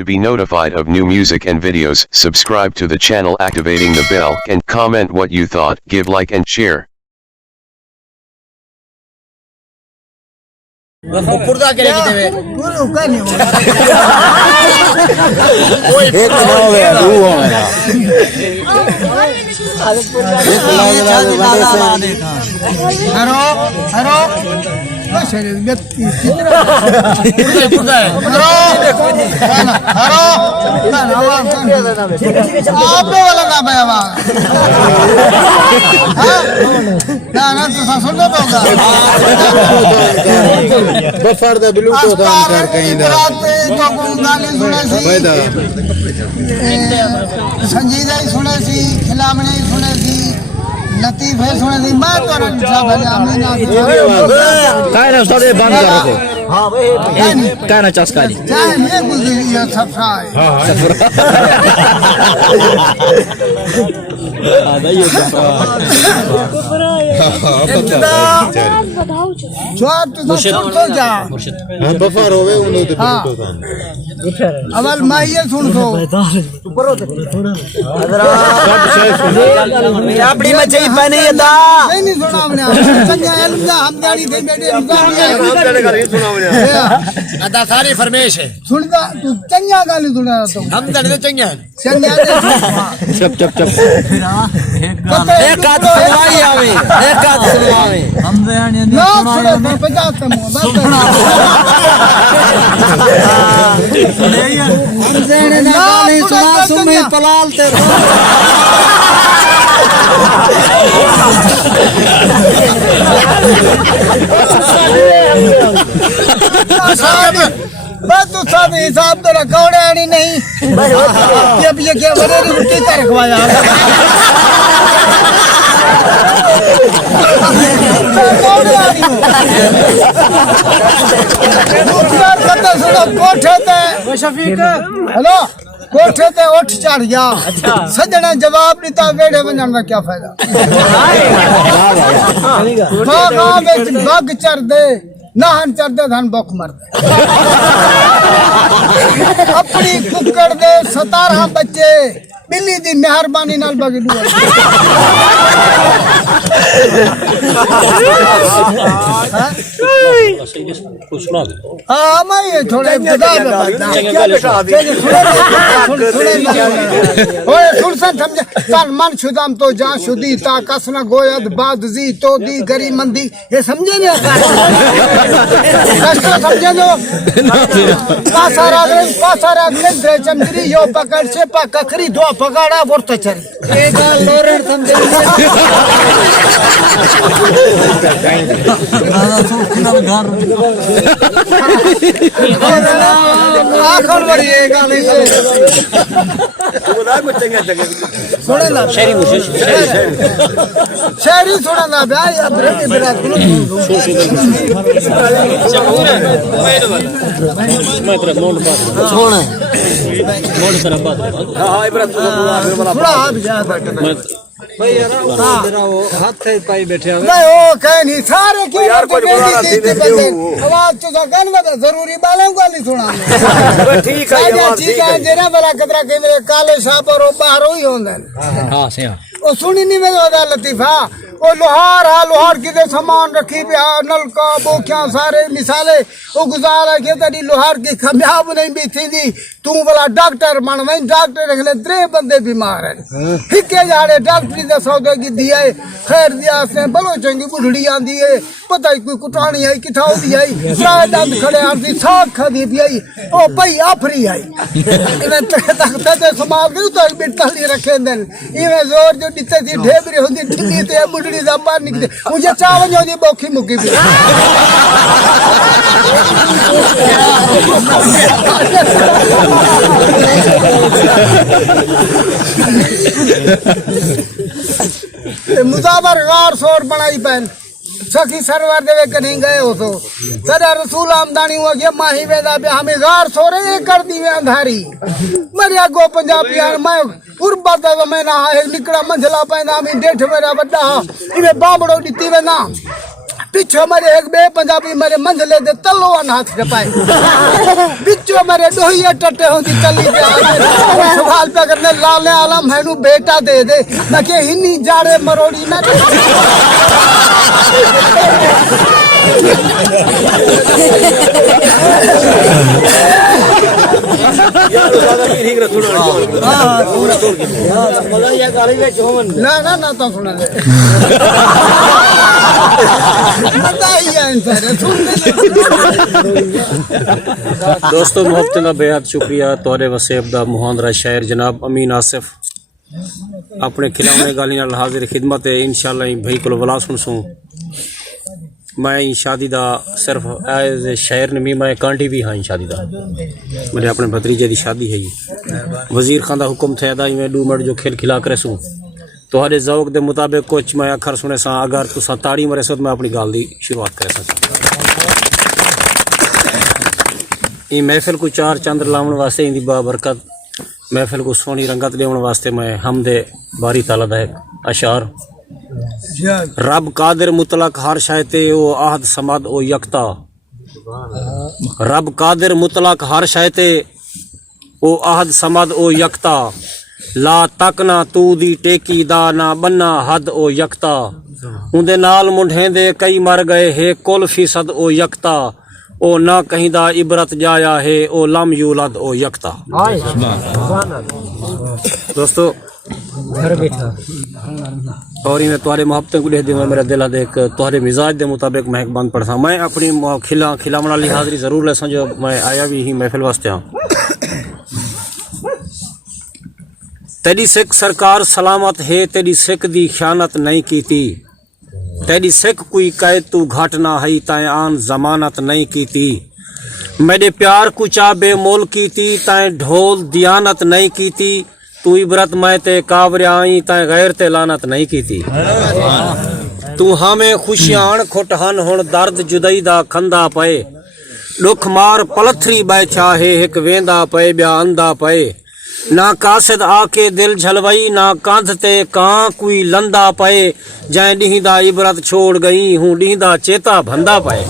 To be notified of new music and videos, subscribe to the channel activating the bell and comment what you thought, give like and share. पुर्दा करे की देवे पूरा का नहीं होगा एक ना हो गया दो हो गया अरे पूरा एक लाग बड़े से हरो हरो बस ये व्यक्ति पुर्दा है हरो हरो आप वाला ना भाई ना तो सुन लो होगा बफर दा ब्लूटूथ ऑन कर कहीं दा तो गाने सुने सी फायदा संजीदा ही सुने सी खिलामणे ही सुने सी लतीफे सुने सी मैं तो रंजा भला मैं ना काय ना सारे बंद कर रखे हां भाई काय ना चस्का दी चाहे मैं गुजरी ये सफरा है ये तो जा हां बफर होवे उनो तो ब्लूटूथ ऑन अवल मैं ये सुन तो अपनी मचाई पानी दा नहीं सुना हमने संजय अलदा हम गाड़ी थे बैठे अदा सारी फरमाइश है सुनदा तू चंगा गाली सुना तो हम दड़े चंगा चंगा चप चप चप एक आध सुनाई आवे एक आध सुनाई हम जाने ना सुनो 50 तम बस हम जाने ना गाली सुना सुमी पलाल ते बस तू सब हिसाब तो रखौड़े आनी नहीं ये भी क्या बड़े रोटी का रखवाया हेलो कोठे ते उठ चढ़ गया सजना जवाब दिता वेड़े वजन का क्या फायदा बग चढ़ दे नाहन चढ़ दे धन बुख मर दे अपनी कुकड़ दे 17 बच्चे बिल्ली दी मेहरबानी नाल बगी दुआ हां मैं ये थोड़े बता ओए सुन समझ तन मन शुदाम तो जा शुदी ता कसना गोयद बाद जी तो दी गरी मंदी ये समझे नहीं कष्ट समझे जो पासारा ग्रे चंद्री यो पकड़ से पकड़ी दो पगाड़ा वर्त चरी एक लोरन समझे आखर बड़ी है गाली से सुने ना शेरी सुना ना भाई अब रेडी बिरा सुना हां इब्रात थोड़ा हाथ जा भाई यार तेरा वो हाथ है पाई बैठे नहीं ओ कहीं नहीं सारे की यार कुछ बोला आवाज तो गन में जरूरी बालों को नहीं सुना ठीक है ठीक है जरा बड़ा कतरा के मेरे काले सांप और बाहर ही होंगे हां से ओ सुनी नहीं मैं लतीफा ओ लोहार की सामान रखी भी नलका बोखिया सारे मिसाले ओ गुजारा के तड़ी लोहार की खमियाब नहीं भी थी दी तू वाला डॉक्टर मन में डॉक्टर रखले 3 बंदे बीमार हैं हिके जाड़े डॉक्टरी दे सौदे की दिए खैर दिया से बलो चंगी बुढ़ड़ी आंदी है पता ही कोई कुटानी आई किथा होदी आई सारे दंद खड़े आंदी साग खादी भी आई ओ भई आफरी आई इने तक ते संभाल के तो बिटली रखे दिन इने जोर जो दिते थी ढेबरी होंदी ठंडी ते बुढ़ड़ी दा बाहर निकले मुझे चावल जो दी बोखी मुकी भी मुजावर गार सोर बनाई पहन सखी सरवर देवे कहीं गए हो तो सदा रसूल आमदानी हुआ गया माही वेदा पे हमें गार सोरे कर दी वे अंधारी मरिया गो पंजाबी यार मैं उर्बा दा मैं ना है निकड़ा मंझला पैदा में डेठ मेरा बड़ा इवे बाबड़ो दिती वे ना पीछे मरे एक बे पंजाबी मरे मंझले दे तलो हाथ के पाए बिचो मरे दोहिया टट्टे होंदी चली पे सवाल पे करने लाले आलम है नु बेटा दे दे मैं के हिन्नी जाड़े मरोड़ी में ना ना ना तो सुना दे दोस्तों मुहब्बत का बेहद शुक्रिया तोरे वसेब दा मुहांदरा शायर जनाब अमीन आसिफ अपने खिलाने गाली नाल हाजिर खिदमत है इंशाल्लाह भाई को वला सुन मैं शादी दा सिर्फ एज ए शायर नहीं मैं कांटी भी हाँ शादी दा मेरे अपने भतीजे की शादी है वजीर खान का हुक्म थे अदा मैं 2 मिनट जो खेल खिला करे सूँ तुहारे ज़ौक दे मुताबिक कुछ मैं अखर सुने सा अगर तुसा ताड़ी मरे सो तो मैं अपनी गाल दी शुरुआत करे सा ये महफिल को 4 चंद लावन वास्ते इंदी बाबरकत महफिल को सोनी रंगत लेवन वास्ते मैं हमदे बारी ताला दा एक अशार रब कादिर मुतलक हर शायते ओ आहद समद ओ यकता रब कादिर मुतलक हर शायते ओ आहद समद ओ यकता ला तक ना तू दी टेकी दा ना बन्ना हद ओ यकता उंदे नाल मुंढेंदे कई मर गए है कुल फीसद ओ यकता ओ ना कहीं दा इबरत जाया है ओ लम यूलद ओ यकता। दोस्तों घर बैठा और इन्हें तुम्हारे मोहब्बतें को दे दी मेरा दिल देख तुम्हारे मिजाज के मुताबिक मैं एक बंद पढ़ता मैं अपनी खिलावन वाली हाजरी जरूर ले जो मैं आया भी ही महफिल वास्ते हाँ तेरी सिख सरकार सलामत है तेरी सिख दी ख्यानत नहीं की थी तेरी सिख कोई कहे तू घट ना है ताए आन जमानत नहीं की थी मेरे प्यार को चा बेमोल की थी ताए ढोल दियानत नहीं की थी तू इबरत मैं ते कावरे आई ताए गैर ते लानत नहीं की थी तू हमें खुशियां खुट हन हुण दर्द जुदाई दा खंदा पए दुख मार पलथरी बैठा है एक वेंदा पए ब्या अंदा पए ना कासिद आके दिल झलवई ना कंध ते कां कोई लंदा पए जै ॾींदा इबरत छोड़ गई हूं ॾींदा चेता भंदा पए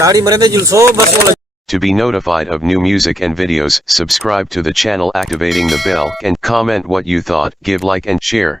ताड़ी मरे दे जुलसो बस। To be notified of new music and videos, subscribe to the channel activating the bell and comment what you thought, give like and share.